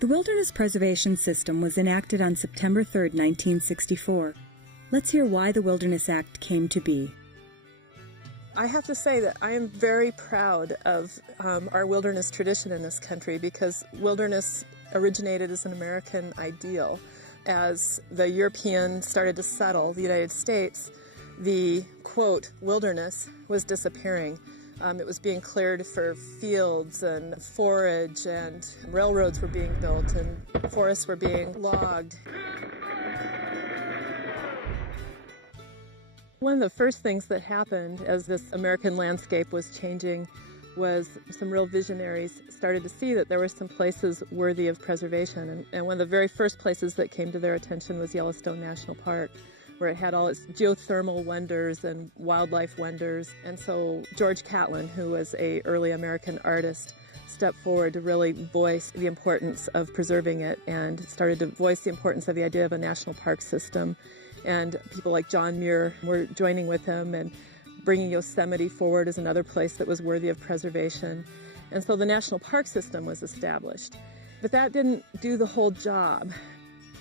The Wilderness Preservation System was enacted on September 3, 1964. Let's hear why the Wilderness Act came to be. I have to say that I am very proud of our wilderness tradition in this country, because wilderness originated as an American ideal. As the Europeans started to settle the United States, the, quote, wilderness was disappearing. It was being cleared for fields and forage, and railroads were being built, and forests were being logged. One of the first things that happened as this American landscape was changing was some real visionaries started to see that there were some places worthy of preservation. And one of the very first places that came to their attention was Yellowstone National Park, where it had all its geothermal wonders and wildlife wonders. And so George Catlin, who was an early American artist, stepped forward to really voice the importance of preserving it, and started to voice the importance of the idea of a national park system. And people like John Muir were joining with him and bringing Yosemite forward as another place that was worthy of preservation. And so the national park system was established. But that didn't do the whole job.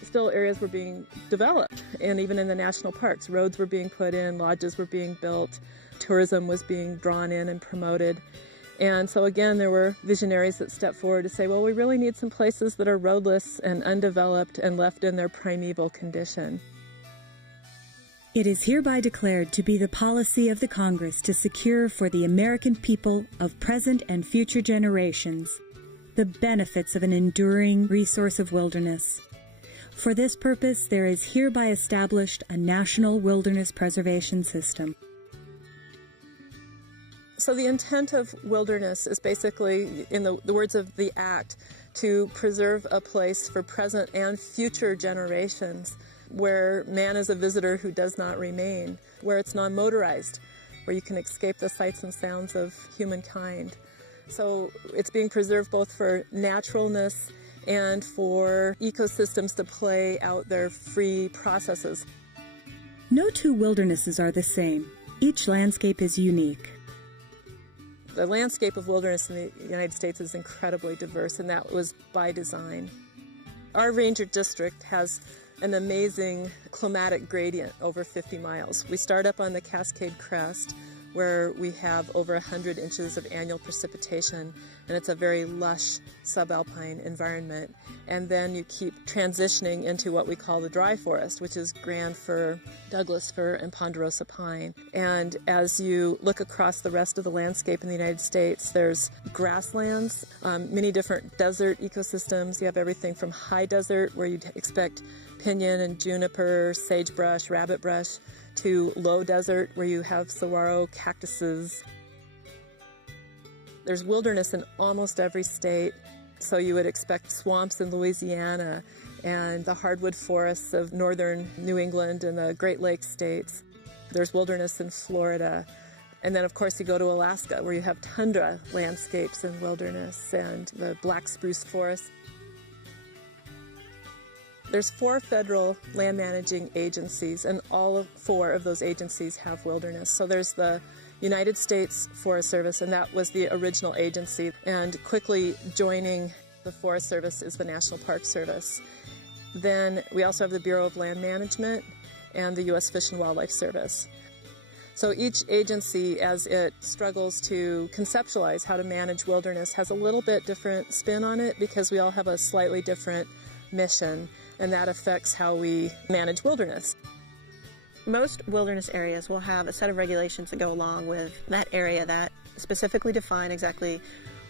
Still, areas were being developed, and even in the national parks, roads were being put in, lodges were being built, tourism was being drawn in and promoted. And so again, there were visionaries that stepped forward to say, well, we really need some places that are roadless and undeveloped and left in their primeval condition. It is hereby declared to be the policy of the Congress to secure for the American people of present and future generations the benefits of an enduring resource of wilderness. For this purpose, there is hereby established a national wilderness preservation system. So the intent of wilderness is basically, in the words of the Act, to preserve a place for present and future generations where man is a visitor who does not remain, where it's non-motorized, where you can escape the sights and sounds of humankind. So it's being preserved both for naturalness and for ecosystems to play out their free processes. No two wildernesses are the same. Each landscape is unique. The landscape of wilderness in the United States is incredibly diverse, and that was by design. Our ranger district has an amazing climatic gradient over 50 miles. We start up on the Cascade Crest, where we have over 100 inches of annual precipitation, and it's a very lush subalpine environment. And then you keep transitioning into what we call the dry forest, which is grand fir, Douglas fir, and ponderosa pine. And as you look across the rest of the landscape in the United States, there's grasslands, many different desert ecosystems. You have everything from high desert, where you'd expect pinyon and juniper, sagebrush, rabbitbrush, to low desert, where you have saguaro, cactuses. There's wilderness in almost every state, so you would expect swamps in Louisiana and the hardwood forests of northern New England and the Great Lakes states. There's wilderness in Florida. And then, of course, you go to Alaska, where you have tundra landscapes and wilderness and the black spruce forest. There's 4 federal land managing agencies, and all 4 of those agencies have wilderness. So there's the United States Forest Service, and that was the original agency. And quickly joining the Forest Service is the National Park Service. Then we also have the Bureau of Land Management and the U.S. Fish and Wildlife Service. So each agency, as it struggles to conceptualize how to manage wilderness, has a little bit different spin on it, because we all have a slightly different mission, and that affects how we manage wilderness. Most wilderness areas will have a set of regulations that go along with that area that specifically define exactly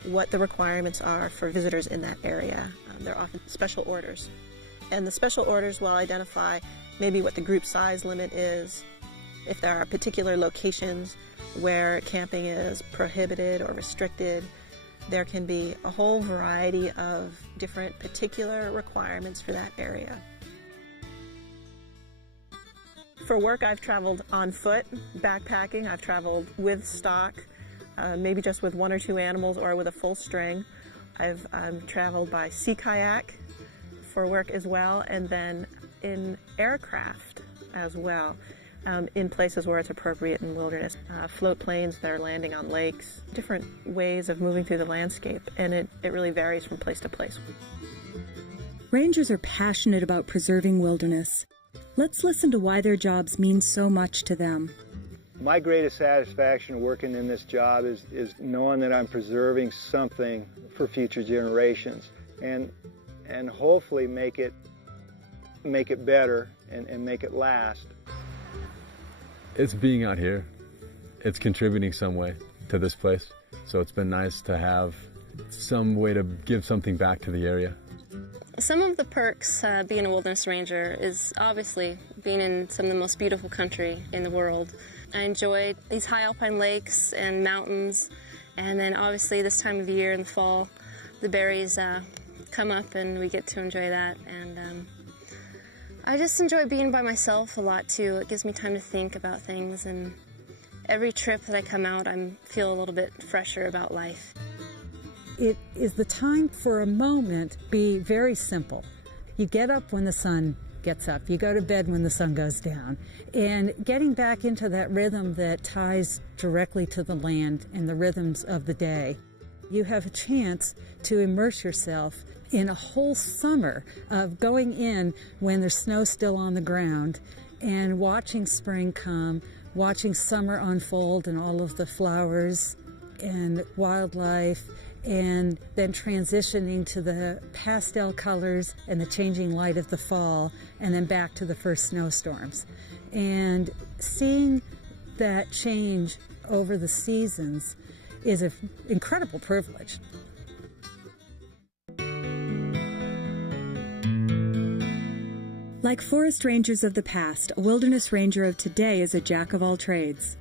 what the requirements are for visitors in that area. They're often special orders. And the special orders will identify maybe what the group size limit is, if there are particular locations where camping is prohibited or restricted. There can be a whole variety of different particular requirements for that area. For work, I've traveled on foot, backpacking. I've traveled with stock, maybe just with 1 or 2 animals or with a full string. I've traveled by sea kayak for work as well, and then in aircraft as well. In places where it's appropriate in wilderness. Float planes that are landing on lakes, different ways of moving through the landscape, and it really varies from place to place. Rangers are passionate about preserving wilderness. Let's listen to why their jobs mean so much to them. My greatest satisfaction working in this job is knowing that I'm preserving something for future generations and hopefully make it better and make it last. It's being out here. It's contributing some way to this place. So it's been nice to have some way to give something back to the area. Some of the perks being a wilderness ranger is obviously being in some of the most beautiful country in the world. I enjoy these high alpine lakes and mountains, and then obviously this time of year in the fall, the berries come up and we get to enjoy that. And I just enjoy being by myself a lot too. It gives me time to think about things, and every trip that I come out, I feel a little bit fresher about life. It is the time for a moment be very simple. You get up when the sun gets up. You go to bed when the sun goes down. And getting back into that rhythm that ties directly to the land and the rhythms of the day. You have a chance to immerse yourself in a whole summer of going in when there's snow still on the ground and watching spring come, watching summer unfold and all of the flowers and wildlife, and then transitioning to the pastel colors and the changing light of the fall, and then back to the first snowstorms. And seeing that change over the seasons is an incredible privilege. Like forest rangers of the past, a wilderness ranger of today is a jack of all trades.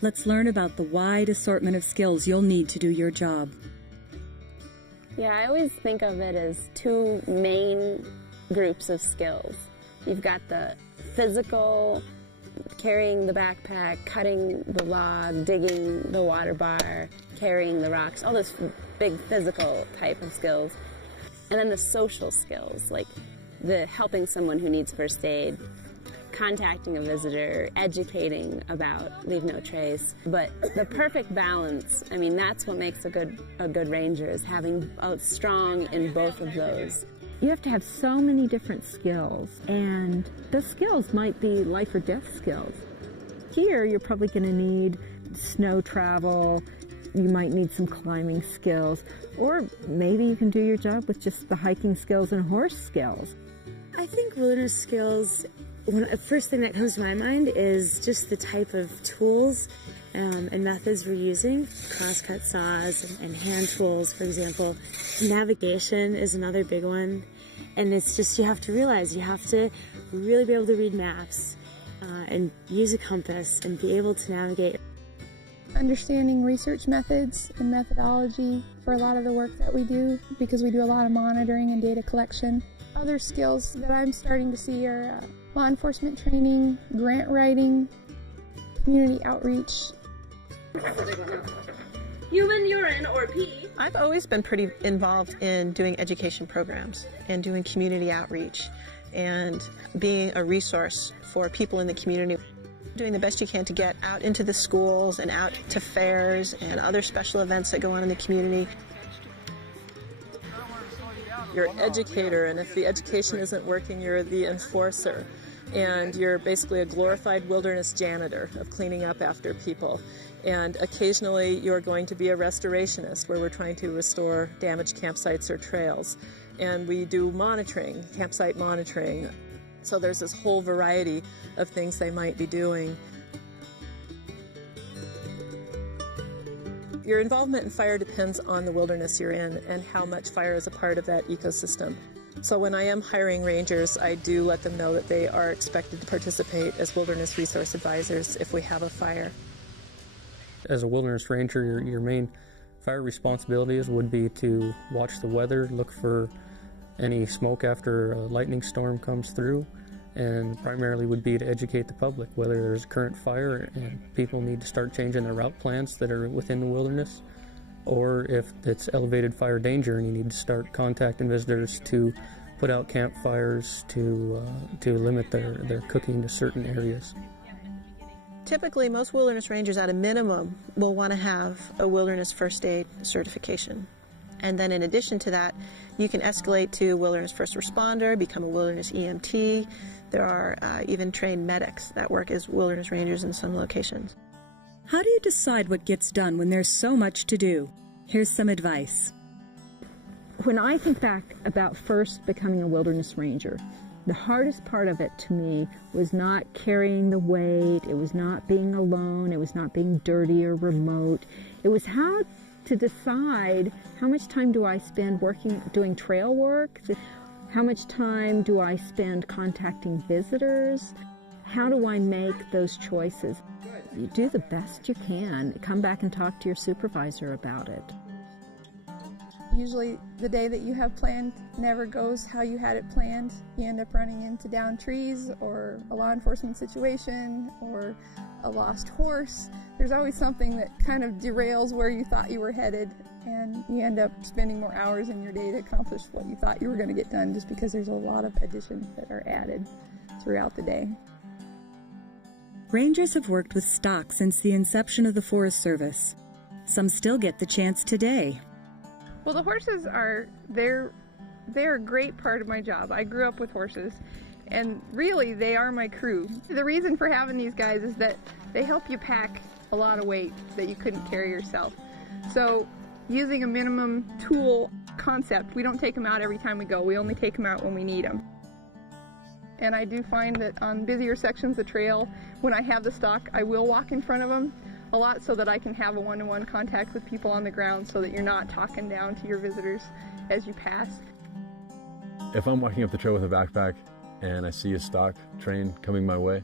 Let's learn about the wide assortment of skills you'll need to do your job. Yeah, I always think of it as two main groups of skills. You've got the physical, carrying the backpack, cutting the log, digging the water bar, carrying the rocks, all those big physical type of skills. And then the social skills, like the helping someone who needs first aid, contacting a visitor, educating about Leave No Trace. But the perfect balance, I mean, that's what makes a good ranger, is having a strong in both of those. You have to have so many different skills, and the skills might be life or death skills. Here, you're probably going to need snow travel, you might need some climbing skills, or maybe you can do your job with just the hiking skills and horse skills. I think wilderness skills, the first thing that comes to my mind is just the type of tools and methods we're using. Crosscut saws and hand tools, for example. Navigation is another big one. And it's just, you have to realize, you have to really be able to read maps and use a compass and be able to navigate. Understanding research methods and methodology for a lot of the work that we do, because we do a lot of monitoring and data collection. Other skills that I'm starting to see are law enforcement training, grant writing, community outreach. Human urine or pee. I've always been pretty involved in doing education programs and doing community outreach and being a resource for people in the community. Doing the best you can to get out into the schools and out to fairs and other special events that go on in the community. You're an educator, and if the education isn't working, you're the enforcer. And you're basically a glorified wilderness janitor of cleaning up after people. And occasionally you're going to be a restorationist, where we're trying to restore damaged campsites or trails. And we do monitoring, campsite monitoring. So there's this whole variety of things they might be doing. Your involvement in fire depends on the wilderness you're in and how much fire is a part of that ecosystem. So when I am hiring rangers, I do let them know that they are expected to participate as wilderness resource advisors if we have a fire. As a wilderness ranger, your main fire responsibilities would be to watch the weather, look for any smoke after a lightning storm comes through, and primarily would be to educate the public whether there's a current fire and people need to start changing their route plans that are within the wilderness, or if it's elevated fire danger and you need to start contacting visitors to put out campfires to limit their cooking to certain areas. Typically, most wilderness rangers at a minimum will want to have a wilderness first aid certification. And then in addition to that, you can escalate to wilderness first responder, become a wilderness EMT. There are even trained medics that work as wilderness rangers in some locations. How do you decide what gets done when there's so much to do? Here's some advice. When I think back about first becoming a wilderness ranger, the hardest part of it to me was not carrying the weight, it was not being alone, it was not being dirty or remote. It was how to decide how much time do I spend doing trail work, how much time do I spend contacting visitors, how do I make those choices? You do the best you can. Come back and talk to your supervisor about it. Usually the day that you have planned never goes how you had it planned. You end up running into downed trees or a law enforcement situation or a lost horse. There's always something that kind of derails where you thought you were headed, and you end up spending more hours in your day to accomplish what you thought you were going to get done, just because there's a lot of additions that are added throughout the day. Rangers have worked with stock since the inception of the Forest Service. Some still get the chance today. Well, the horses they're a great part of my job. I grew up with horses, and really they are my crew. The reason for having these guys is that they help you pack a lot of weight that you couldn't carry yourself. So using a minimum tool concept, we don't take them out every time we go. We only take them out when we need them. And I do find that on busier sections of trail, when I have the stock, I will walk in front of them a lot so that I can have a one-to-one contact with people on the ground so that you're not talking down to your visitors as you pass. If I'm walking up the trail with a backpack and I see a stock train coming my way,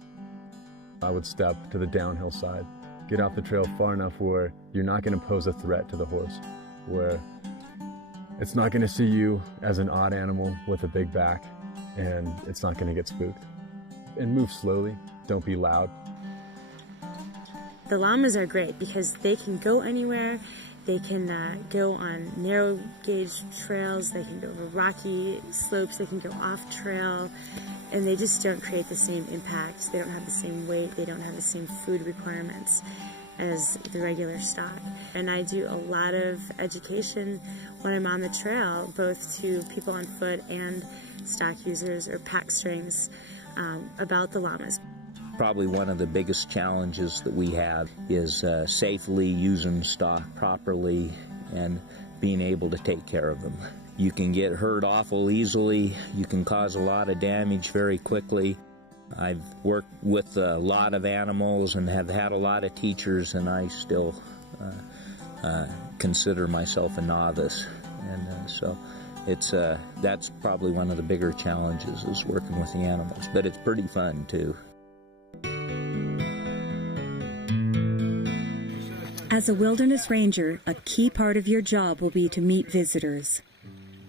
I would step to the downhill side, get off the trail far enough where you're not going to pose a threat to the horse, where it's not going to see you as an odd animal with a big back, and it's not going to get spooked. And move slowly, don't be loud. The llamas are great because they can go anywhere. They can go on narrow gauge trails, they can go over rocky slopes, they can go off trail, and they just don't create the same impact. They don't have the same weight, they don't have the same food requirements as the regular stock. And I do a lot of education when I'm on the trail, both to people on foot and stock users or pack strings about the llamas. Probably one of the biggest challenges that we have is safely using stock properly and being able to take care of them. You can get hurt awful easily. You can cause a lot of damage very quickly. I've worked with a lot of animals and have had a lot of teachers, and I still consider myself a novice. And so that's probably one of the bigger challenges is working with the animals, but it's pretty fun too. As a wilderness ranger, a key part of your job will be to meet visitors.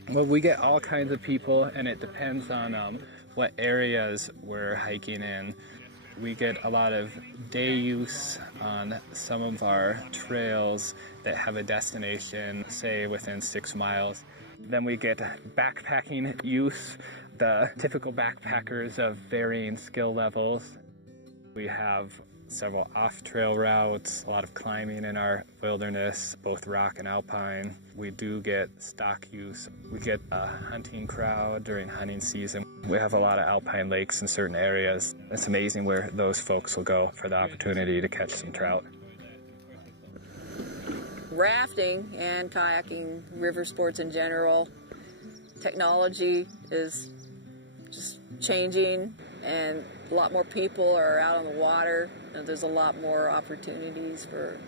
Well, we get all kinds of people, and it depends on what areas we're hiking in. We get a lot of day use on some of our trails that have a destination, say within 6 miles. Then we get backpacking use, the typical backpackers of varying skill levels. We have several off-trail routes, a lot of climbing in our wilderness, both rock and alpine. We do get stock use. We get a hunting crowd during hunting season. We have a lot of alpine lakes in certain areas. It's amazing where those folks will go for the opportunity to catch some trout. Rafting and kayaking, river sports in general, technology is just changing, and a lot more people are out on the water. There's a lot more opportunities for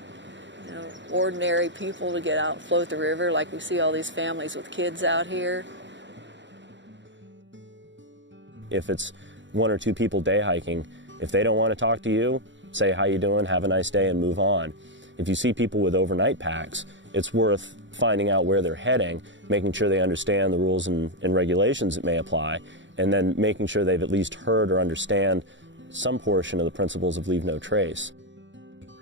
ordinary people to get out and float the river, like we see all these families with kids out here. If it's 1 or 2 people day hiking, if they don't want to talk to you, say how you doing, have a nice day, and move on. If you see people with overnight packs, it's worth finding out where they're heading, making sure they understand the rules and regulations that may apply, and then making sure they've at least heard or understand some portion of the principles of leave no trace.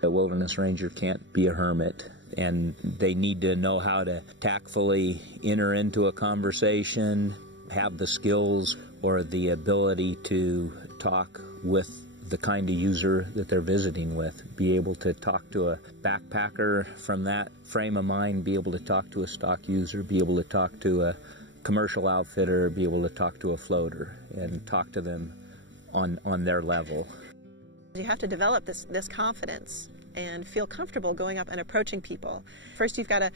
A wilderness ranger can't be a hermit, and they need to know how to tactfully enter into a conversation, have the skills or the ability to talk with the kind of user that they're visiting with. Be able to talk to a backpacker from that frame of mind, be able to talk to a stock user, be able to talk to a commercial outfitter, be able to talk to a floater, and talk to them on their level. You have to develop this confidence and feel comfortable going up and approaching people. First, you've got to,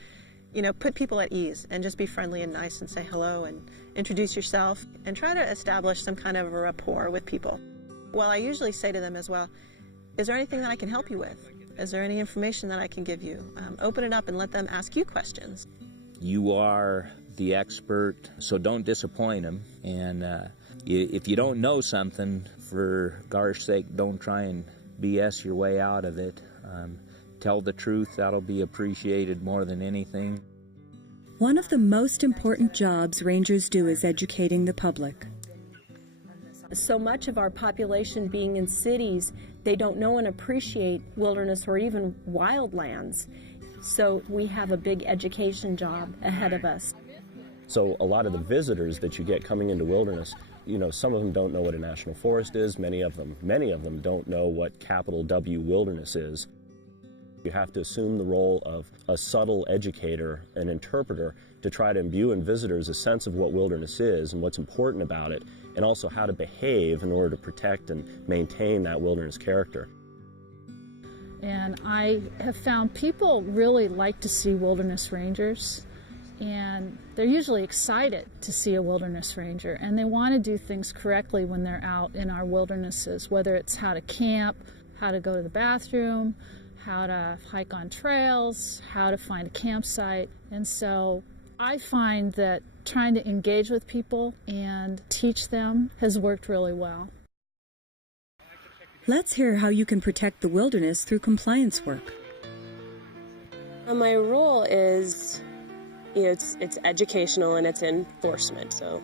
put people at ease and just be friendly and nice and say hello and introduce yourself and try to establish some kind of a rapport with people. Well, I usually say to them as well, is there anything that I can help you with? Is there any information that I can give you? Open it up and let them ask you questions. You are the expert, so don't disappoint them. And if you don't know something, for gosh sake, don't try and BS your way out of it. Tell the truth. That'll be appreciated more than anything. One of the most important jobs rangers do is educating the public. So much of our population being in cities, they don't know and appreciate wilderness or even wildlands. So we have a big education job ahead of us. So a lot of the visitors that you get coming into wilderness, some of them don't know what a national forest is. Many of them don't know what capital W wilderness is. You have to assume the role of a subtle educator, an interpreter, to try to imbue in visitors a sense of what wilderness is and what's important about it, and also how to behave in order to protect and maintain that wilderness character. And I have found people really like to see wilderness rangers, and they're usually excited to see a wilderness ranger, and they want to do things correctly when they're out in our wildernesses, whether it's how to camp, how to go to the bathroom, how to hike on trails, how to find a campsite. And so I find that trying to engage with people and teach them has worked really well. Let's hear how you can protect the wilderness through compliance work. My role is, it's educational and it's enforcement. So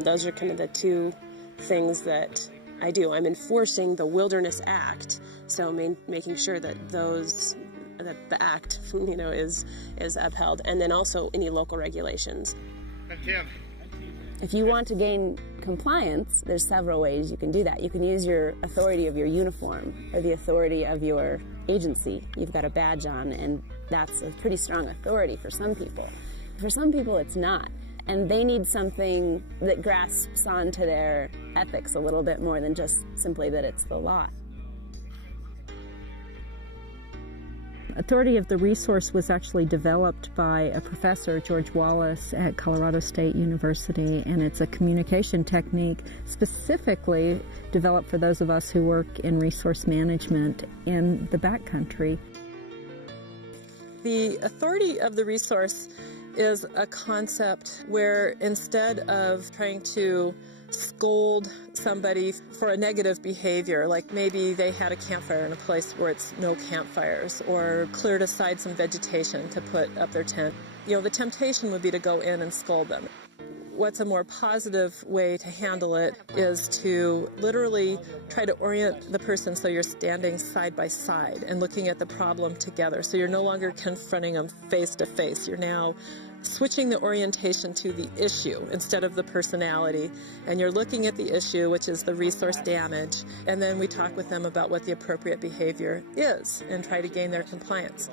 those are kind of the two things that I do. I'm enforcing the Wilderness Act, so making sure that the act, is upheld, and then also any local regulations. If you want to gain compliance, there's several ways you can do that. You can use your authority of your uniform or the authority of your agency. You've got a badge on, and that's a pretty strong authority for some people. For some people, it's not. And they need something that grasps onto their ethics a little bit more than just simply that it's the law. Authority of the resource was actually developed by a professor, George Wallace, at Colorado State University, and it's a communication technique specifically developed for those of us who work in resource management in the backcountry. The authority of the resource is a concept where instead of trying to scold somebody for a negative behavior, like maybe they had a campfire in a place where it's no campfires, or cleared aside some vegetation to put up their tent, the temptation would be to go in and scold them. What's a more positive way to handle it is to literally try to orient the person so you're standing side by side and looking at the problem together. So you're no longer confronting them face to face. You're now switching the orientation to the issue instead of the personality, and you're looking at the issue, which is the resource damage, and then we talk with them about what the appropriate behavior is and try to gain their compliance.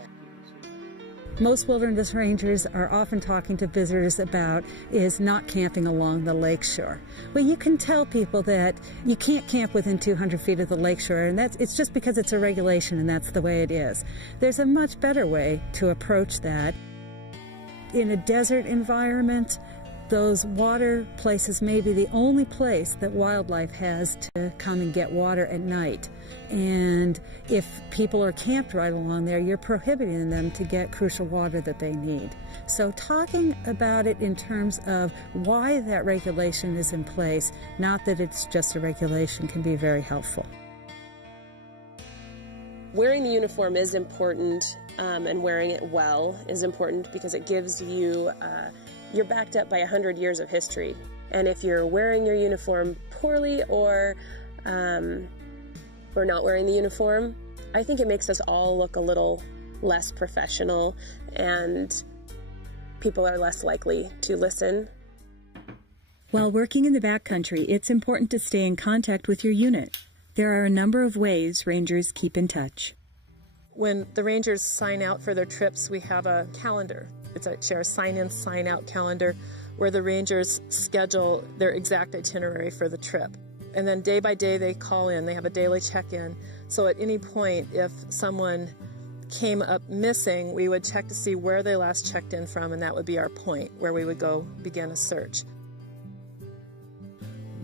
Most wilderness rangers are often talking to visitors about is not camping along the lakeshore. Well, you can tell people that you can't camp within 200 feet of the lakeshore, and it's just because it's a regulation and that's the way it is. There's a much better way to approach that. In a desert environment, those water places may be the only place that wildlife has to come and get water at night. And if people are camped right along there, you're prohibiting them to get crucial water that they need. So talking about it in terms of why that regulation is in place, not that it's just a regulation, can be very helpful. Wearing the uniform is important, and wearing it well is important because it gives you, you're backed up by 100 years of history. And if you're wearing your uniform poorly or not wearing the uniform, I think it makes us all look a little less professional, and people are less likely to listen. While working in the backcountry, it's important to stay in contact with your unit. There are a number of ways rangers keep in touch. When the rangers sign out for their trips, we have a calendar. It's actually our sign-in, sign-out calendar where the rangers schedule their exact itinerary for the trip. And then day by day they call in. They have a daily check-in. So at any point, if someone came up missing, we would check to see where they last checked in from, and that would be our point where we would go begin a search.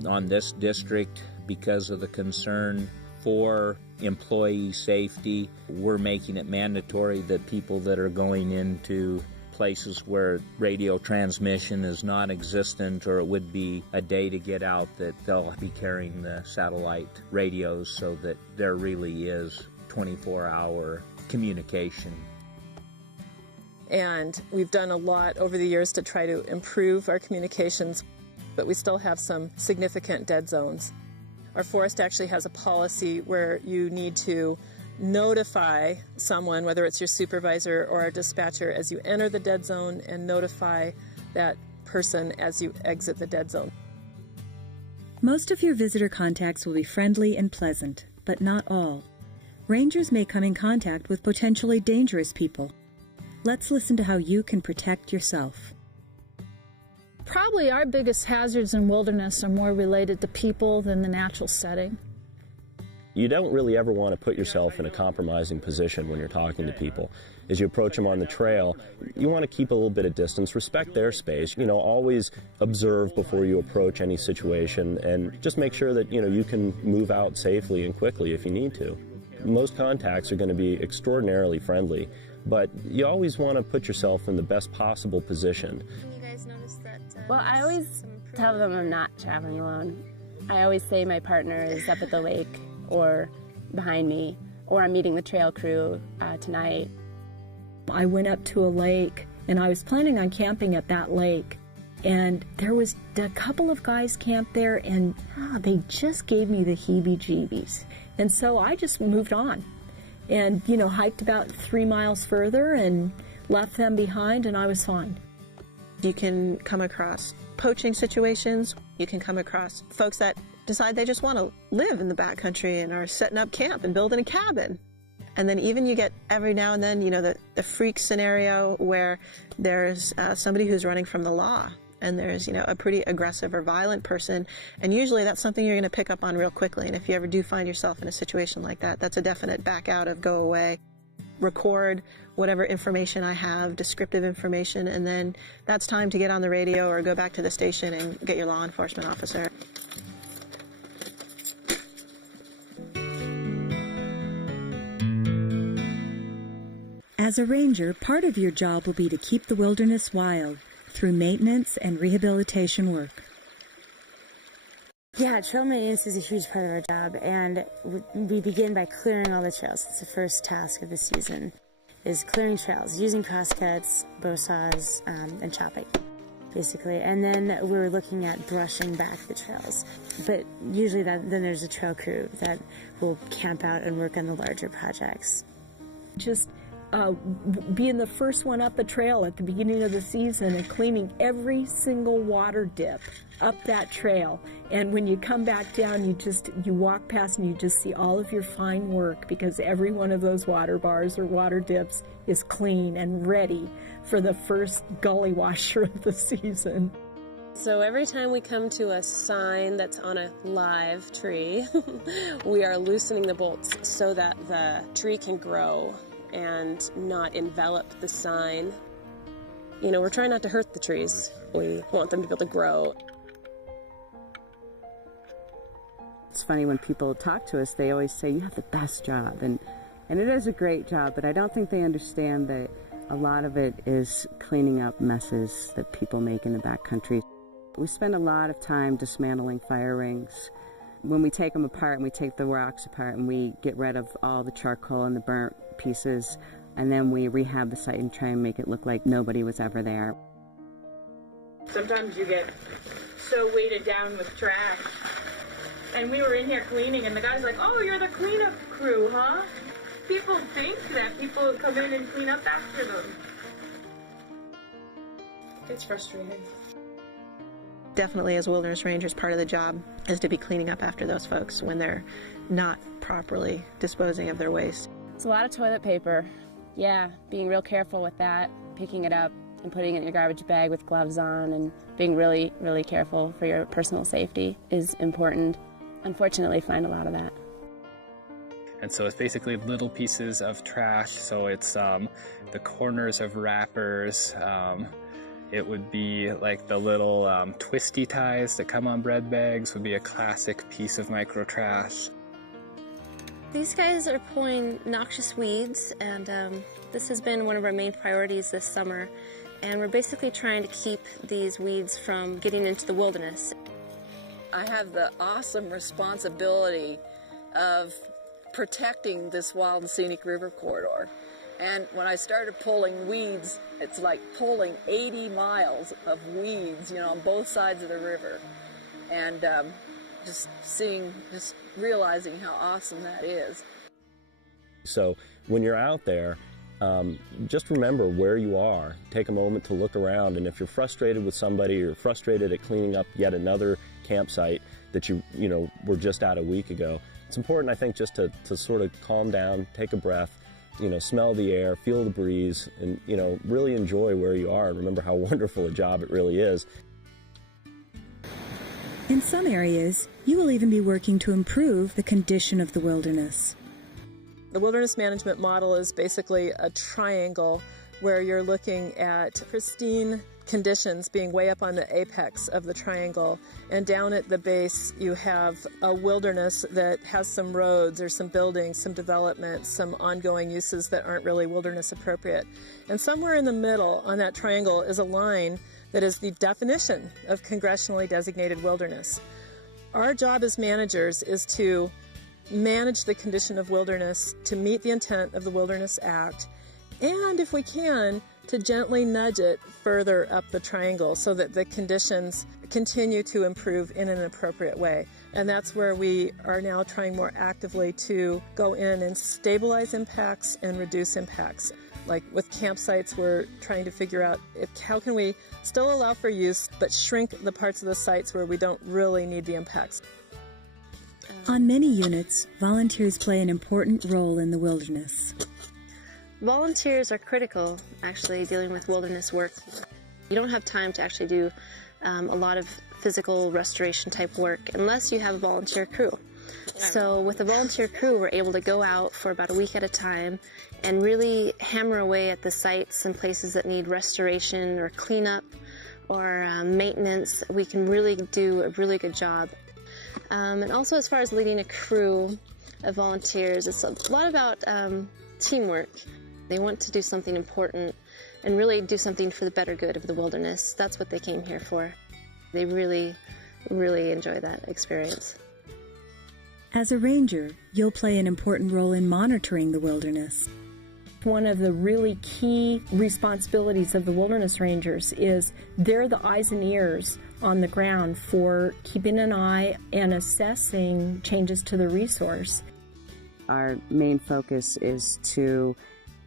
On this district, because of the concern for employee safety, we're making it mandatory that people that are going into places where radio transmission is non-existent, or it would be a day to get out, that they'll be carrying the satellite radios so that there really is 24-hour communication. And we've done a lot over the years to try to improve our communications, but we still have some significant dead zones. Our forest actually has a policy where you need to notify someone, whether it's your supervisor or a dispatcher, as you enter the dead zone, and notify that person as you exit the dead zone. Most of your visitor contacts will be friendly and pleasant, but not all. Rangers may come in contact with potentially dangerous people. Let's listen to how you can protect yourself. Probably our biggest hazards in wilderness are more related to people than the natural setting. You don't really ever want to put yourself in a compromising position when you're talking to people. As you approach them on the trail, you want to keep a little bit of distance, respect their space, always observe before you approach any situation, and just make sure that, you can move out safely and quickly if you need to. Most contacts are going to be extraordinarily friendly, but you always want to put yourself in the best possible position. You guys notice that? Well, I always tell them I'm not traveling alone. I always say my partner is up at the lake or behind me, or I'm meeting the trail crew tonight. I went up to a lake, and I was planning on camping at that lake, and there was a couple of guys camped there, and they just gave me the heebie-jeebies. And so I just moved on and, hiked about 3 miles further and left them behind, and I was fine. You can come across poaching situations. You can come across folks that decide they just want to live in the backcountry and are setting up camp and building a cabin. And then even you get every now and then, the freak scenario where there's somebody who's running from the law, and there's, a pretty aggressive or violent person. And usually that's something you're going to pick up on real quickly. And if you ever do find yourself in a situation like that, that's a definite back out of, go away. Record whatever information I have, descriptive information, and then that's time to get on the radio or go back to the station and get your law enforcement officer. As a ranger, part of your job will be to keep the wilderness wild through maintenance and rehabilitation work. Yeah, trail maintenance is a huge part of our job, and we begin by clearing all the trails. It's the first task of the season, is clearing trails, using crosscuts, bow saws, and chopping, basically. And then we're looking at brushing back the trails. But usually then there's a trail crew that will camp out and work on the larger projects. Just being the first one up the trail at the beginning of the season and cleaning every single water dip up that trail. And when you come back down, you walk past and you just see all of your fine work, because every one of those water bars or water dips is clean and ready for the first gully washer of the season. So every time we come to a sign that's on a live tree, we are loosening the bolts so that the tree can grow and not envelop the sign. We're trying not to hurt the trees. We want them to be able to grow. It's funny when people talk to us, they always say, you have the best job. And it is a great job, but I don't think they understand that a lot of it is cleaning up messes that people make in the backcountry. We spend a lot of time dismantling fire rings. When we take them apart and we take the rocks apart and we get rid of all the charcoal and the burnt pieces, and then we rehab the site and try and make it look like nobody was ever there. Sometimes you get so weighted down with trash. And we were in here cleaning, and the guy's like, oh, you're the cleanup crew, huh? People think that people come in and clean up after them. It's frustrating. definitely, as wilderness rangers, part of the job is to be cleaning up after those folks when they're not properly disposing of their waste. It's a lot of toilet paper. Yeah, being real careful with that, picking it up and putting it in your garbage bag with gloves on, and being really, really careful for your personal safety is important. Unfortunately, find a lot of that. And so it's basically little pieces of trash. So it's the corners of wrappers. It would be like the little twisty ties that come on bread bags would be a classic piece of micro trash. These guys are pulling noxious weeds, and this has been one of our main priorities this summer. And we're basically trying to keep these weeds from getting into the wilderness. I have the awesome responsibility of protecting this wild and scenic river corridor. And when I started pulling weeds, it's like pulling 80 miles of weeds, on both sides of the river. And just realizing how awesome that is. So when you're out there, just remember where you are. Take a moment to look around, and if you're frustrated with somebody or frustrated at cleaning up yet another campsite that you were just at a week ago, it's important, I think, just to sort of calm down, take a breath, smell the air, feel the breeze, and really enjoy where you are, and remember how wonderful a job it really is. In some areas, you will even be working to improve the condition of the wilderness. The wilderness management model is basically a triangle where you're looking at pristine conditions being way up on the apex of the triangle, and down at the base you have a wilderness that has some roads or some buildings, some development, some ongoing uses that aren't really wilderness appropriate. And somewhere in the middle on that triangle is a line that is the definition of congressionally designated wilderness. Our job as managers is to manage the condition of wilderness to meet the intent of the Wilderness Act, and if we can, to gently nudge it further up the triangle so that the conditions continue to improve in an appropriate way. And that's where we are now trying more actively to go in and stabilize impacts and reduce impacts. Like with campsites, we're trying to figure out how can we still allow for use but shrink the parts of the sites where we don't really need the impacts. On many units, volunteers play an important role in the wilderness. Volunteers are critical, actually, dealing with wilderness work. You don't have time to actually do a lot of physical restoration type work unless you have a volunteer crew. So with a volunteer crew, we're able to go out for about a week at a time and really hammer away at the sites and places that need restoration or cleanup or maintenance. We can really do a really good job. And also, as far as leading a crew of volunteers, it's a lot about teamwork. They want to do something important and really do something for the better good of the wilderness. That's what they came here for. They really, really enjoy that experience. As a ranger, you'll play an important role in monitoring the wilderness. One of the really key responsibilities of the wilderness rangers is they're the eyes and ears on the ground for keeping an eye and assessing changes to the resource. Our main focus is to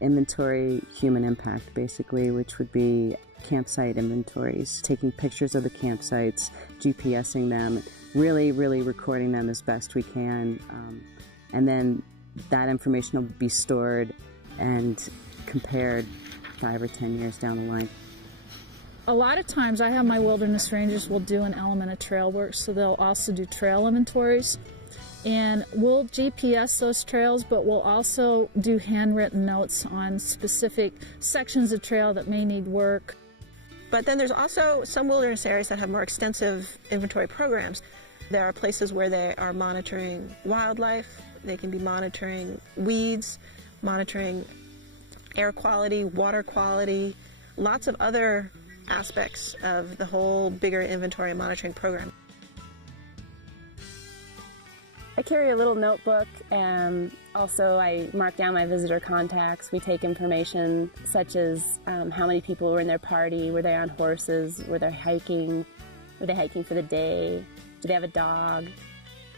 inventory human impact, basically, which would be campsite inventories, taking pictures of the campsites, GPSing them, really recording them as best we can, and then that information will be stored and compared 5 or 10 years down the line. A lot of times I have my wilderness rangers will do an element of trail work, so they'll also do trail inventories. And we'll GPS those trails, but we'll also do handwritten notes on specific sections of trail that may need work. But then there's also some wilderness areas that have more extensive inventory programs. There are places where they are monitoring wildlife. They can be monitoring weeds, monitoring air quality, water quality, lots of other aspects of the whole bigger inventory and monitoring program. I carry a little notebook, and also I mark down my visitor contacts. We take information such as how many people were in their party, were they on horses, were they hiking for the day, do they have a dog,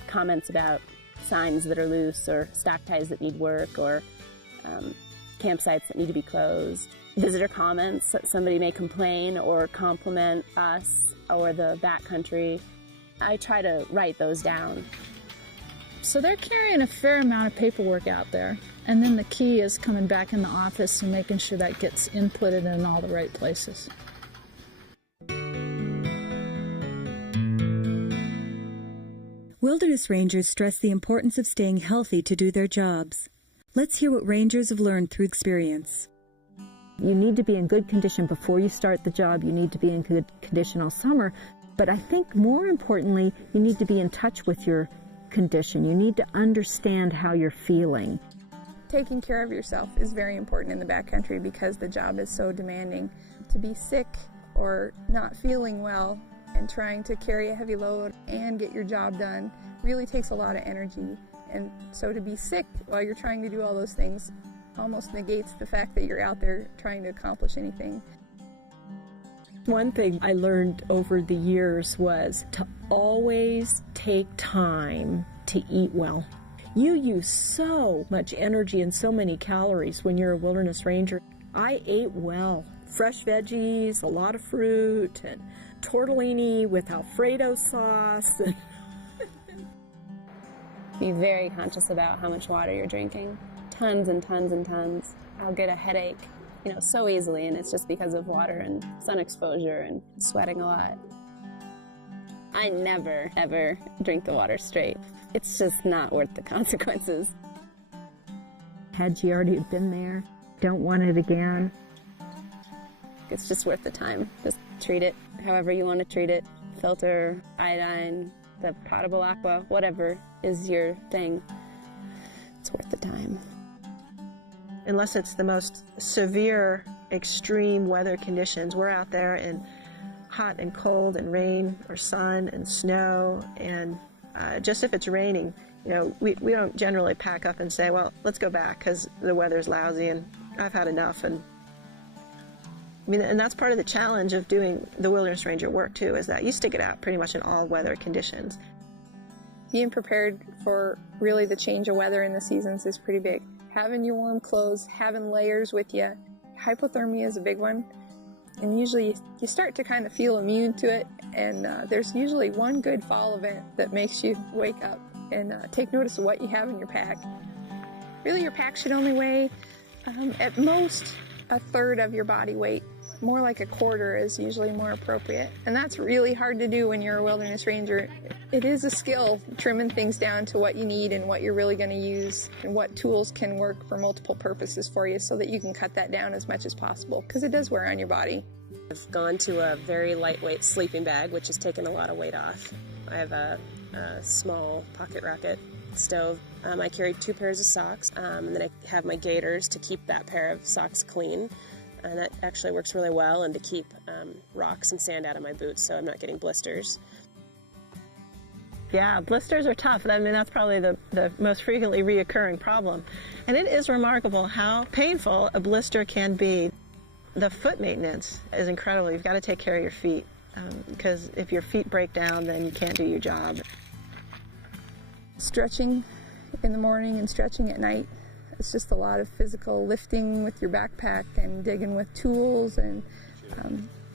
comments about signs that are loose or stock ties that need work, or campsites that need to be closed, visitor comments that somebody may complain or compliment us or the backcountry. I try to write those down. So they're carrying a fair amount of paperwork out there. And then the key is coming back in the office and making sure that gets inputted in all the right places. Wilderness rangers stress the importance of staying healthy to do their jobs. Let's hear what rangers have learned through experience. You need to be in good condition before you start the job. You need to be in good condition all summer. But I think more importantly, you need to be in touch with your condition. You need to understand how you're feeling. Taking care of yourself is very important in the backcountry because the job is so demanding. To be sick or not feeling well and trying to carry a heavy load and get your job done really takes a lot of energy. And so to be sick while you're trying to do all those things almost negates the fact that you're out there trying to accomplish anything. One thing I learned over the years was to always take time to eat well. You use so much energy and so many calories when you're a wilderness ranger. I ate well. Fresh veggies, a lot of fruit, and tortellini with Alfredo sauce. Be very conscious about how much water you're drinking. Tons and tons and tons. I'll get a headache, so easily, and it's just because of water and sun exposure and sweating a lot. I never, ever drink the water straight. It's just not worth the consequences. Had you already been there? Don't want it again? It's just worth the time. Just treat it however you want to treat it. Filter, iodine, the potable aqua, whatever is your thing. It's worth the time. Unless it's the most severe, extreme weather conditions, we're out there in hot and cold and rain or sun and snow. And just if it's raining, we don't generally pack up and say, well, let's go back because the weather's lousy and I've had enough. And that's part of the challenge of doing the wilderness ranger work too, is that you stick it out pretty much in all weather conditions. Being prepared for really the change of weather in the seasons is pretty big. Having your warm clothes, having layers with you. Hypothermia is a big one. And usually you start to kind of feel immune to it. And there's usually one good fall event that makes you wake up and take notice of what you have in your pack. Really, your pack should only weigh at most a third of your body weight. More like a quarter is usually more appropriate. And that's really hard to do when you're a wilderness ranger. It is a skill, trimming things down to what you need and what you're really going to use and what tools can work for multiple purposes for you so that you can cut that down as much as possible because it does wear on your body. I've gone to a very lightweight sleeping bag, which has taken a lot of weight off. I have a small pocket rocket stove. I carry 2 pairs of socks, and then I have my gaiters to keep that pair of socks clean. And that actually works really well, and to keep rocks and sand out of my boots so I'm not getting blisters. Yeah, blisters are tough. That's probably the most frequently reoccurring problem. And it is remarkable how painful a blister can be. The foot maintenance is incredible. You've got to take care of your feet because if your feet break down, then you can't do your job. Stretching in the morning and stretching at night. It's just a lot of physical lifting with your backpack and digging with tools and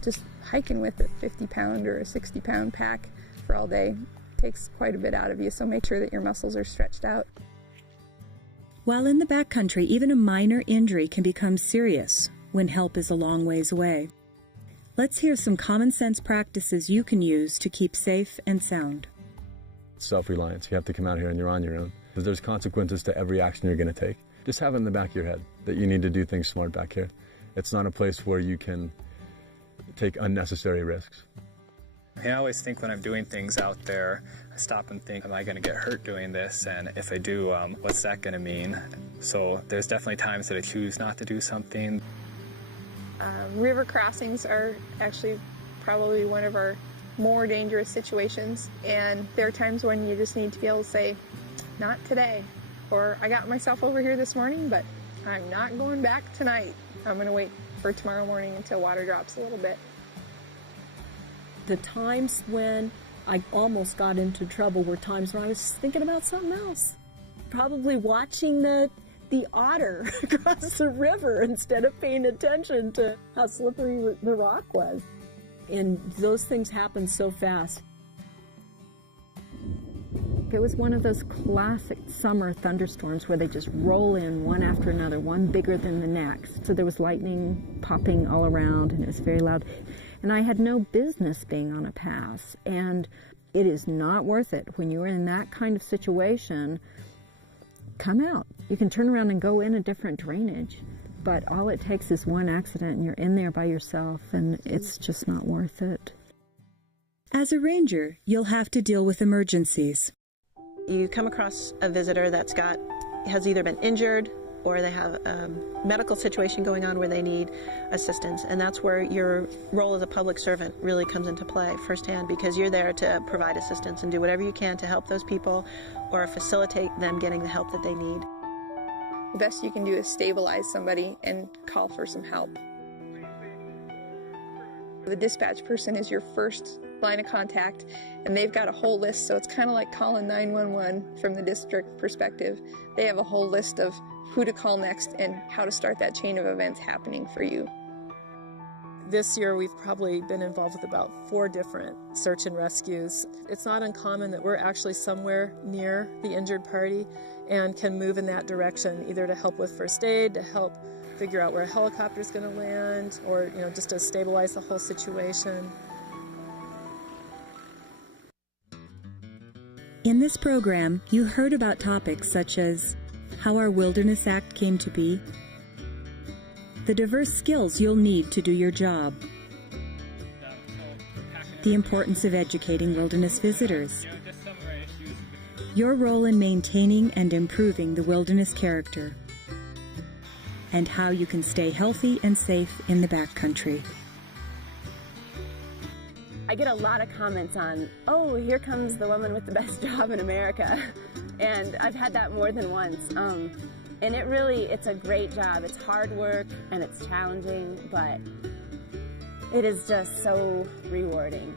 just hiking with a 50-pound or a 60-pound pack for all day. Takes quite a bit out of you, so make sure that your muscles are stretched out. While in the backcountry, even a minor injury can become serious when help is a long ways away. Let's hear some common sense practices you can use to keep safe and sound. Self-reliance. You have to come out here and you're on your own. Because there's consequences to every action you're going to take. Just have it in the back of your head that you need to do things smart back here. It's not a place where you can take unnecessary risks. I always think when I'm doing things out there, I stop and think, am I going to get hurt doing this? And if I do, what's that going to mean? So there's definitely times that I choose not to do something. River crossings are actually probably one of our more dangerous situations. And there are times when you just need to be able to say, not today. Or I got myself over here this morning, but I'm not going back tonight. I'm going to wait for tomorrow morning until water drops a little bit. The times when I almost got into trouble were times when I was thinking about something else. Probably watching the the otter across the river instead of paying attention to how slippery the rock was. And those things happen so fast. It was one of those classic summer thunderstorms where they just roll in one after another, one bigger than the next. So there was lightning popping all around, and it was very loud. And I had no business being on a pass. And it is not worth it. When you're in that kind of situation, come out. You can turn around and go in a different drainage. But all it takes is one accident, and you're in there by yourself, and it's just not worth it. As a ranger, you'll have to deal with emergencies. You come across a visitor has either been injured or they have a medical situation going on where they need assistance, and that's where your role as a public servant really comes into play firsthand, because you're there to provide assistance and do whatever you can to help those people or facilitate them getting the help that they need. The best you can do is stabilize somebody and call for some help. The dispatch person is your first line of contact, and they've got a whole list, so it's kind of like calling 911 from the district perspective. They have a whole list of who to call next and how to start that chain of events happening for you. This year we've probably been involved with about 4 different search and rescues. It's not uncommon that we're actually somewhere near the injured party and can move in that direction, either to help with first aid, to help figure out where a helicopter is going to land, or just to stabilize the whole situation. In this program, you heard about topics such as how our Wilderness Act came to be, the diverse skills you'll need to do your job, the importance of educating wilderness visitors, your role in maintaining and improving the wilderness character, and how you can stay healthy and safe in the backcountry. I get a lot of comments on, oh, here comes the woman with the best job in America. And I've had that more than once. And it's a great job. It's hard work and it's challenging, but it is just so rewarding.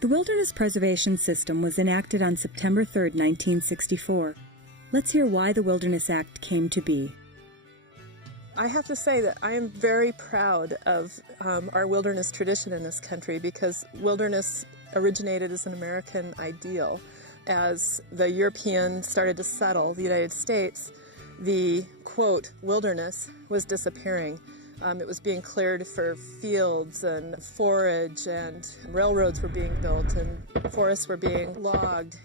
The Wilderness Preservation System was enacted on September 3, 1964. Let's hear why the Wilderness Act came to be. I have to say that I am very proud of our wilderness tradition in this country, because wilderness originated as an American ideal. As the Europeans started to settle the United States, the, quote, wilderness was disappearing. It was being cleared for fields and forage, and railroads were being built and forests were being logged.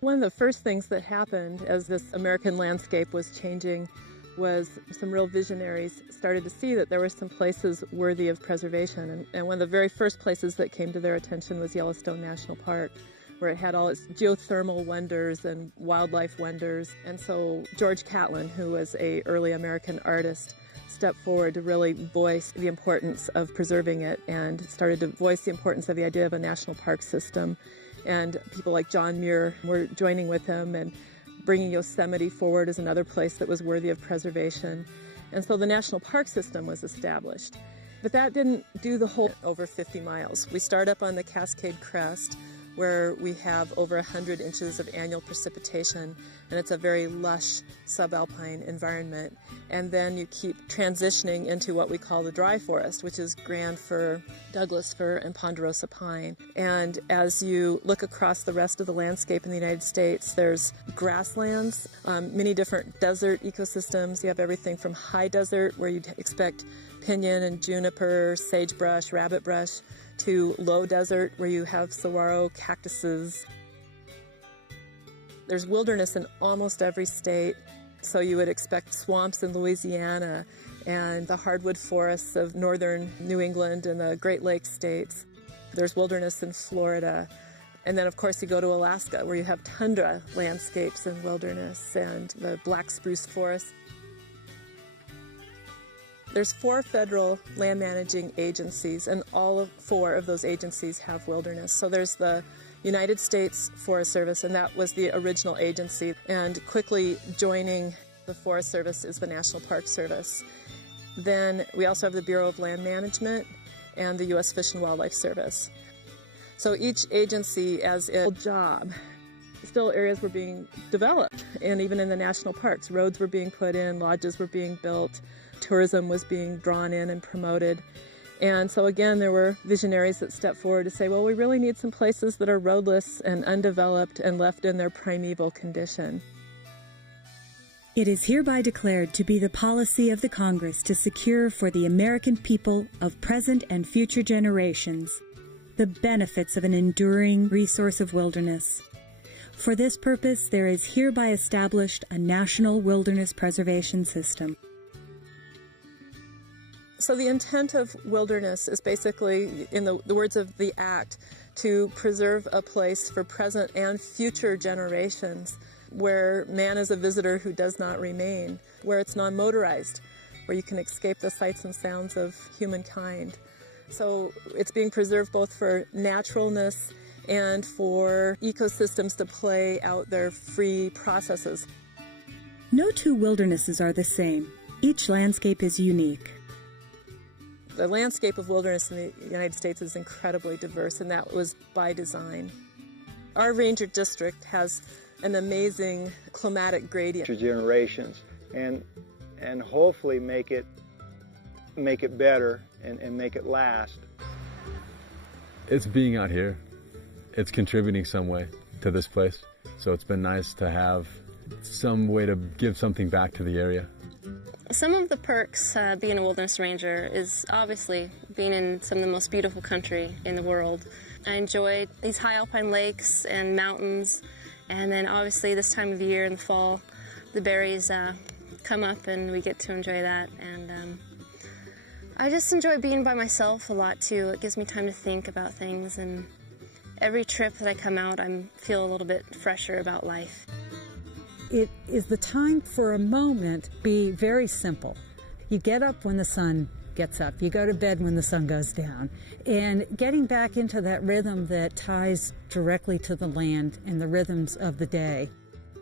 One of the first things that happened as this American landscape was changing was some real visionaries started to see that there were some places worthy of preservation. And one of the very first places that came to their attention was Yellowstone National Park, where it had all its geothermal wonders and wildlife wonders. And so George Catlin, who was an early American artist, stepped forward to really voice the importance of preserving it and started to voice the importance of the idea of a national park system. And people like John Muir were joining with him and bringing Yosemite forward as another place that was worthy of preservation. And so the national park system was established. But that didn't do the whole over 50 miles. We start up on the Cascade Crest, where we have over 100 inches of annual precipitation, and it's a very lush subalpine environment. And then you keep transitioning into what we call the dry forest, which is grand fir, Douglas fir, and ponderosa pine. And as you look across the rest of the landscape in the United States, there's grasslands, many different desert ecosystems. You have everything from high desert, where you'd expect pinyon and juniper, sagebrush, rabbitbrush, to low desert, where you have saguaro, cactuses. There's wilderness in almost every state, so you would expect swamps in Louisiana and the hardwood forests of northern New England and the Great Lakes states. There's wilderness in Florida. And then, of course, you go to Alaska, where you have tundra landscapes and wilderness and the black spruce forest. There's 4 federal land managing agencies, and all 4 of those agencies have wilderness. So there's the United States Forest Service, and that was the original agency. And quickly joining the Forest Service is the National Park Service. Then we also have the Bureau of Land Management and the U.S. Fish and Wildlife Service. So each agency as a job. Still areas were being developed, and even in the national parks, roads were being put in, lodges were being built, tourism was being drawn in and promoted. And so again, there were visionaries that stepped forward to say, well, we really need some places that are roadless and undeveloped and left in their primeval condition. It is hereby declared to be the policy of the Congress to secure for the American people of present and future generations the benefits of an enduring resource of wilderness. For this purpose, there is hereby established a national wilderness preservation system. So the intent of wilderness is basically, in the words of the Act, to preserve a place for present and future generations where man is a visitor who does not remain, where it's non-motorized, where you can escape the sights and sounds of humankind. So it's being preserved both for naturalness and for ecosystems to play out their free processes. No 2 wildernesses are the same. Each landscape is unique. The landscape of wilderness in the United States is incredibly diverse, and that was by design. Our ranger district has an amazing climatic gradient. Generations, and hopefully make it better and make it last. It's being out here. It's contributing some way to this place. So it's been nice to have some way to give something back to the area. Some of the perks being a wilderness ranger is obviously being in some of the most beautiful country in the world. I enjoy these high alpine lakes and mountains, and then obviously this time of year in the fall, the berries come up and we get to enjoy that. And I just enjoy being by myself a lot too. It gives me time to think about things, and every trip that I come out, I feel a little bit fresher about life. It is the time for a moment be very simple. You get up when the sun gets up. You go to bed when the sun goes down. And getting back into that rhythm that ties directly to the land and the rhythms of the day.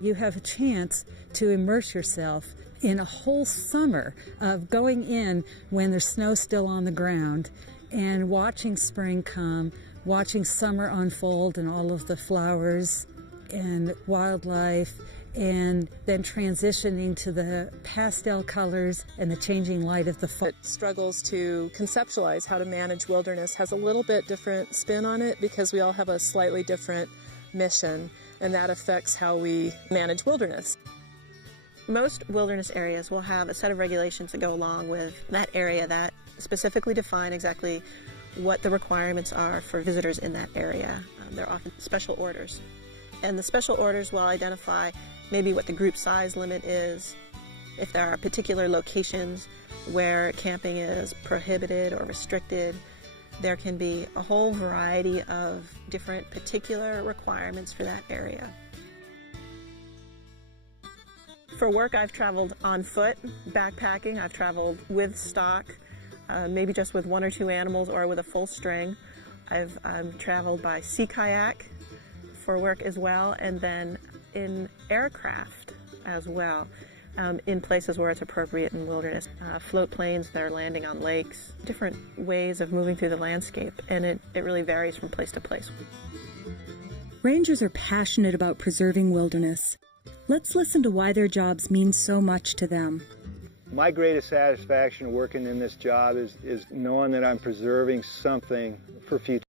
You have a chance to immerse yourself in a whole summer of going in when there's snow still on the ground and watching spring come, watching summer unfold and all of the flowers and wildlife, and then transitioning to the pastel colors and the changing light of the fall. It struggles to conceptualize how to manage wilderness, has a little bit different spin on it because we all have a slightly different mission, and that affects how we manage wilderness. Most wilderness areas will have a set of regulations that go along with that area that specifically define exactly what the requirements are for visitors in that area. They're often special orders. And the special orders will identify maybe what the group size limit is, if there are particular locations where camping is prohibited or restricted. There can be a whole variety of different particular requirements for that area. For work, I've traveled on foot, backpacking. I've traveled with stock, maybe just with one or two animals or with a full string. I've traveled by sea kayak for work as well, and then in aircraft as well, in places where it's appropriate in wilderness. Float planes that are landing on lakes, different ways of moving through the landscape, and it really varies from place to place. Rangers are passionate about preserving wilderness. Let's listen to why their jobs mean so much to them. My greatest satisfaction working in this job is knowing that I'm preserving something for future